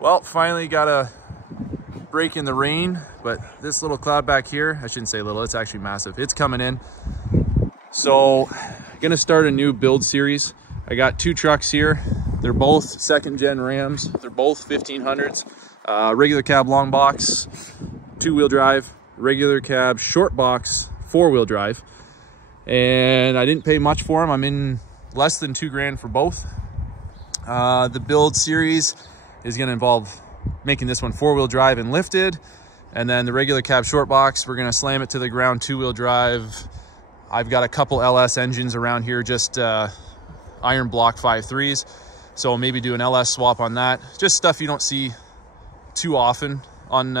Well, finally got a break in the rain, but this little cloud back here, I shouldn't say little, it's actually massive. It's coming in. So gonna start a new build series. I got two trucks here. They're both second gen Rams. They're both 1500s. Regular cab long box, 2-wheel drive, regular cab short box, 4-wheel drive. And I didn't pay much for them. I'm in less than $2,000 for both. The build series is going to involve making this one 4-wheel drive and lifted, and then the regular cab short box, we're going to slam it to the ground 2-wheel drive. I've got a couple LS engines around here, just iron block 5.3s, so maybe do an LS swap on that. Just stuff you don't see too often on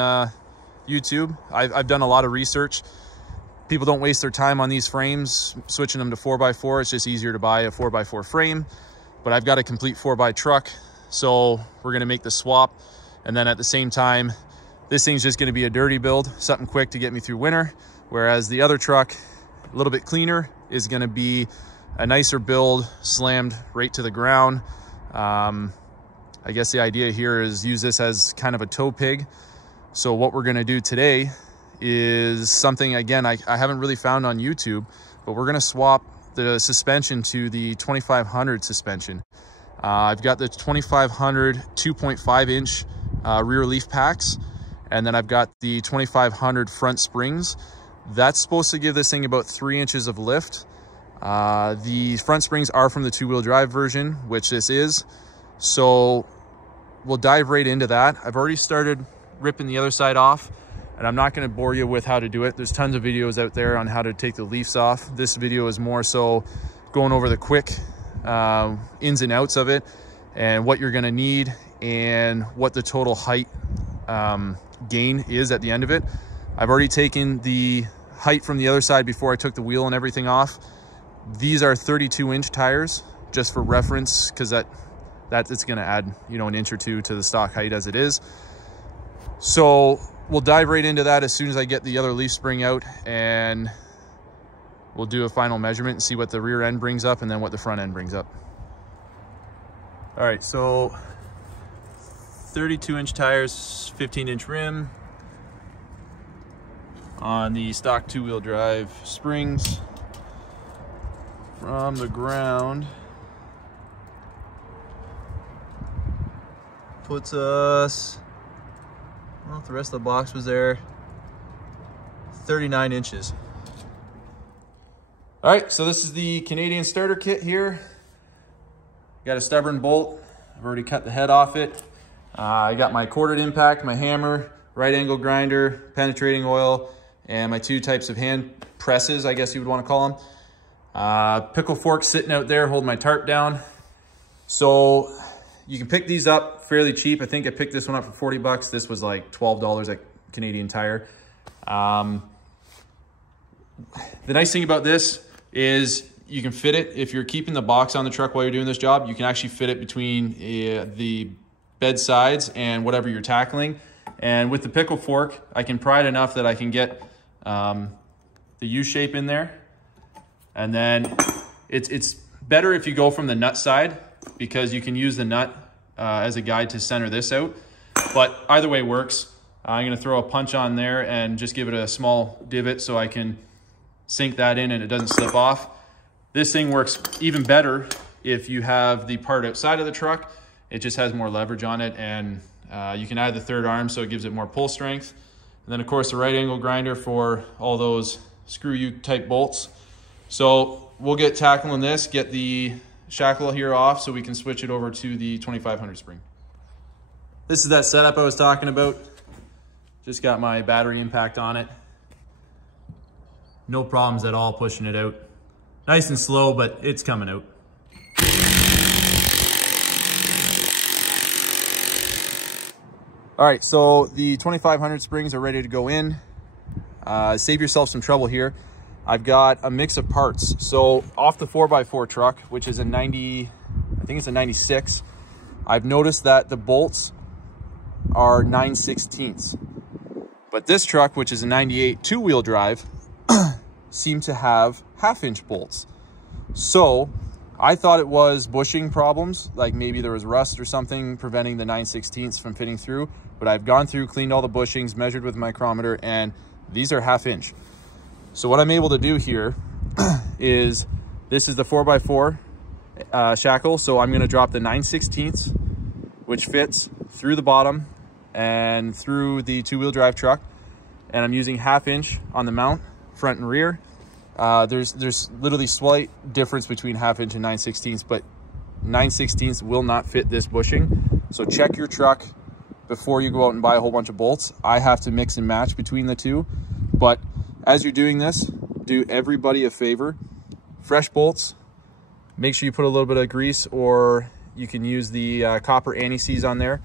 YouTube. I've done a lot of research. People don't waste their time on these frames switching them to 4x4. It's just easier to buy a 4x4 frame, but I've got a complete 4x truck. So we're gonna make the swap. And then at the same time, this thing's just gonna be a dirty build, something quick to get me through winter. Whereas the other truck, a little bit cleaner, is gonna be a nicer build, slammed right to the ground. I guess the idea here is use this as kind of a tow pig. So what we're gonna do today is something, again, I haven't really found on YouTube, but we're gonna swap the suspension to the 2500 suspension. I've got the 2500 2.5 inch rear leaf packs, and then I've got the 2500 front springs. That's supposed to give this thing about 3 inches of lift. The front springs are from the 2-wheel drive version, which this is. So we'll dive right into that. I've already started ripping the other side off, and I'm not going to bore you with how to do it. There's tons of videos out there on how to take the leaves off. This video is more so going over the quick ins and outs of it and what you're going to need and what the total height gain is at the end of it. I've already taken the height from the other side before I took the wheel and everything off. These are 32-inch tires, just for reference, because it's going to add, you know, an inch or two to the stock height as it is. So we'll dive right into that as soon as I get the other leaf spring out, and we'll do a final measurement and see what the rear end brings up and then what the front end brings up. All right, so 32-inch tires, 15-inch rim on the stock 2-wheel drive springs. From the ground puts us, well, if the rest of the box was there, 39 inches. All right, so this is the Canadian starter kit here. Got a stubborn bolt. I've already cut the head off it. I got my corded impact, my hammer, right angle grinder, penetrating oil, and my 2 types of hand presses, I guess you would want to call them. Pickle fork sitting out there holding my tarp down. So you can pick these up fairly cheap. I think I picked this one up for 40 bucks. This was like $12 at Canadian Tire. The nice thing about this is you can fit it. If you're keeping the box on the truck while you're doing this job, you can actually fit it between the bed sides and whatever you're tackling. And with the pickle fork, I can pry it enough that I can get the U shape in there. And then it's better if you go from the nut side, because you can use the nut as a guide to center this out. But either way works. I'm going to throw a punch on there and just give it a small divot so I can sink that in and it doesn't slip off. This thing works even better if you have the part outside of the truck. It just has more leverage on it, and you can add the third arm so it gives it more pull strength. And then of course the right angle grinder for all those screw U type bolts. So we'll get tackling this, get the shackle here off so we can switch it over to the 2500 spring. This is that setup I was talking about. Just got my battery impact on it. No problems at all pushing it out. Nice and slow, but it's coming out. All right, so the 2500 springs are ready to go in. Save yourself some trouble here. I've got a mix of parts. So off the 4x4 truck, which is a 90, I think it's a 96, I've noticed that the bolts are 9/16. But this truck, which is a 98 2-wheel drive, seem to have 1/2-inch bolts. So I thought it was bushing problems, like maybe there was rust or something preventing the 9/16 from fitting through, but I've gone through, cleaned all the bushings, measured with a micrometer, and these are 1/2 inch. So what I'm able to do here is, this is the 4x4 shackle. So I'm gonna drop the 9/16, which fits through the bottom and through the 2-wheel drive truck. And I'm using 1/2 inch on the mount, front and rear. There's literally slight difference between 1/2 inch and 9/16, but 9/16 will not fit this bushing. So check your truck before you go out and buy a whole bunch of bolts. I have to mix and match between the two. But as you're doing this, do everybody a favor. Fresh bolts, make sure you put a little bit of grease, or you can use the copper anti-seize on there,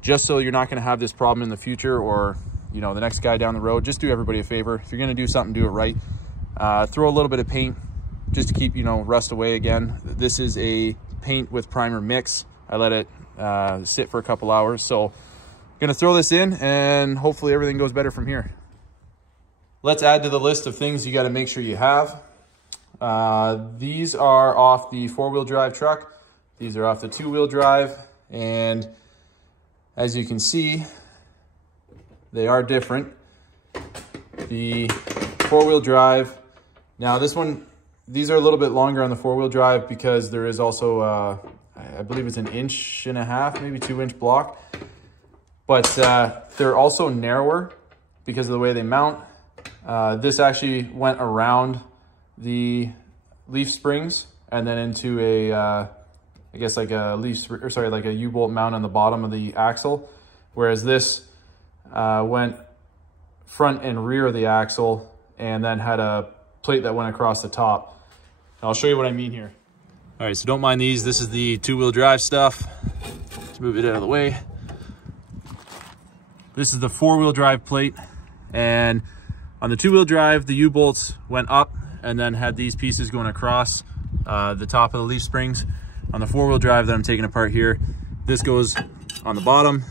just so you're not gonna have this problem in the future, or you know, the next guy down the road. Just do everybody a favor. If you're gonna do something, do it right. Throw a little bit of paint just to keep, you know, rust away again. This is a paint with primer mix. I let it sit for a couple hours. So I'm gonna throw this in and hopefully everything goes better from here. Let's add to the list of things you gotta make sure you have. These are off the 4-wheel drive truck. These are off the 2-wheel drive. And as you can see, they are different. The 4-wheel drive, now this one, these are a little bit longer on the 4-wheel drive because there is also, I believe it's 1.5 inch, maybe 2-inch block. But they're also narrower because of the way they mount. This actually went around the leaf springs and then into a, I guess like a like a U-bolt mount on the bottom of the axle. Whereas this went front and rear of the axle and then had a plate that went across the top. I'll show you what I mean here. All right, so don't mind these. This is the 2-wheel drive stuff. Let's move it out of the way. This is the 4-wheel drive plate. And on the 2-wheel drive, the U-bolts went up and then had these pieces going across the top of the leaf springs. On the 4-wheel drive that I'm taking apart here, this goes on the bottom,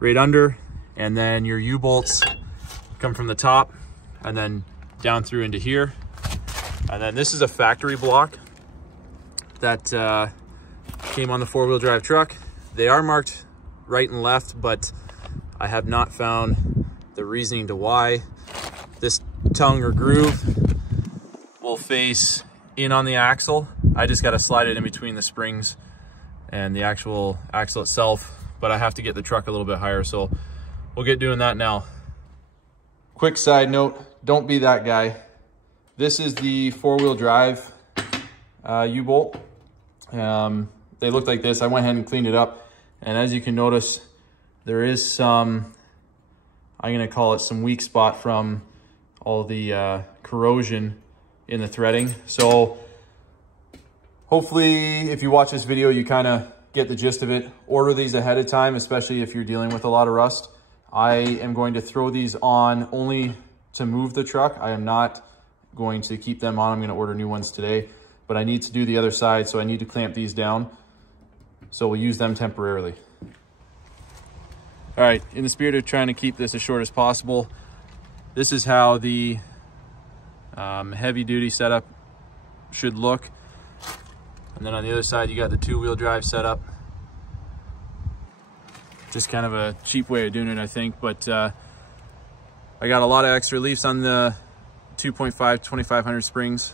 right under, and then your U-bolts come from the top and then down through into here. And then this is a factory block that came on the 4-wheel drive truck. They are marked right and left, but I have not found the reasoning to why. This tongue or groove will face in on the axle. I just got to slide it in between the springs and the actual axle itself, but I have to get the truck a little bit higher, so we'll get doing that now. Quick side note, don't be that guy. This is the 4-wheel drive U-bolt. They look like this. I went ahead and cleaned it up, and as you can notice, there is some, I'm gonna call it some weak spot from all the corrosion in the threading. So hopefully if you watch this video, you kind of get the gist of it. Order these ahead of time, especially if you're dealing with a lot of rust. I am going to throw these on only to move the truck. I am not going to keep them on. I'm going to order new ones today, but I need to do the other side, so I need to clamp these down. So we'll use them temporarily. All right, in the spirit of trying to keep this as short as possible, this is how the heavy duty setup should look. And then on the other side, you got the 2-wheel drive setup. Just kind of a cheap way of doing it, I think. But I got a lot of extra leaves on the 2.5 2500 springs.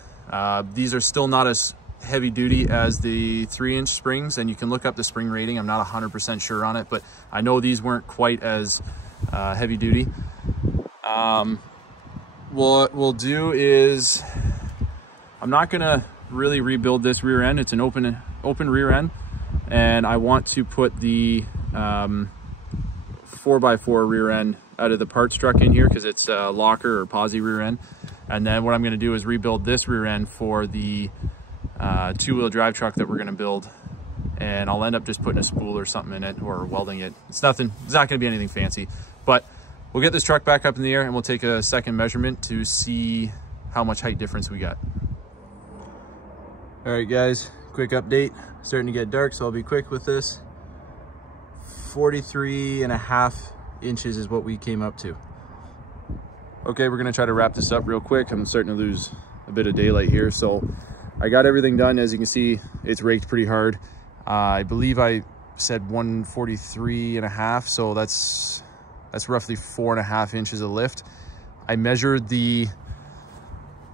These are still not as heavy duty as the 3-inch springs, and you can look up the spring rating. I'm not 100% sure on it, but I know these weren't quite as heavy duty. What we'll do is, I'm not gonna really rebuild this rear end. It's an open rear end, and I want to put the 4x4 rear end out of the parts truck in here because it's a locker or posi rear end. And then what I'm going to do is rebuild this rear end for the 2-wheel drive truck that we're going to build, and I'll end up just putting a spool or something in it or welding it. It's not going to be anything fancy, but we'll get this truck back up in the air and we'll take a second measurement to see how much height difference we got. All right guys, quick update. Starting to get dark, so I'll be quick with this. 43.5 inches is what we came up to. Okay, we're gonna try to wrap this up real quick. I'm starting to lose a bit of daylight here, so I got everything done. As you can see, it's raked pretty hard. I believe I said 143.5, so that's roughly 4.5 inches of lift. I measured the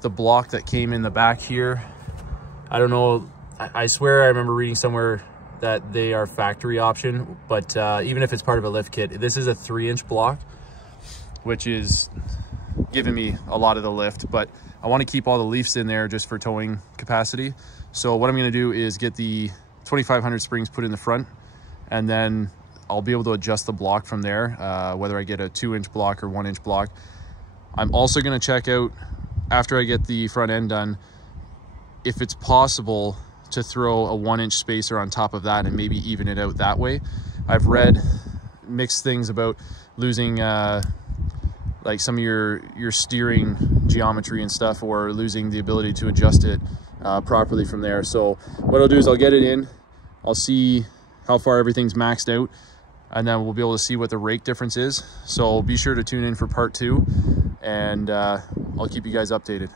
block that came in the back here. I don't know, I swear I remember reading somewhere that they are factory option, but even if it's part of a lift kit, this is a 3-inch block, which is giving me a lot of the lift, but I want to keep all the leaves in there just for towing capacity. So what I'm going to do is get the 2500 springs put in the front, and then I'll be able to adjust the block from there, whether I get a 2-inch block or 1-inch block. I'm also going to check out, after I get the front end done, if it's possible to throw a 1-inch spacer on top of that and maybe even it out that way. I've read mixed things about losing like some of your steering geometry and stuff, or losing the ability to adjust it properly from there. So what I'll do is I'll get it in, I'll see how far everything's maxed out, and then we'll be able to see what the rake difference is. So be sure to tune in for part 2, and I'll keep you guys updated.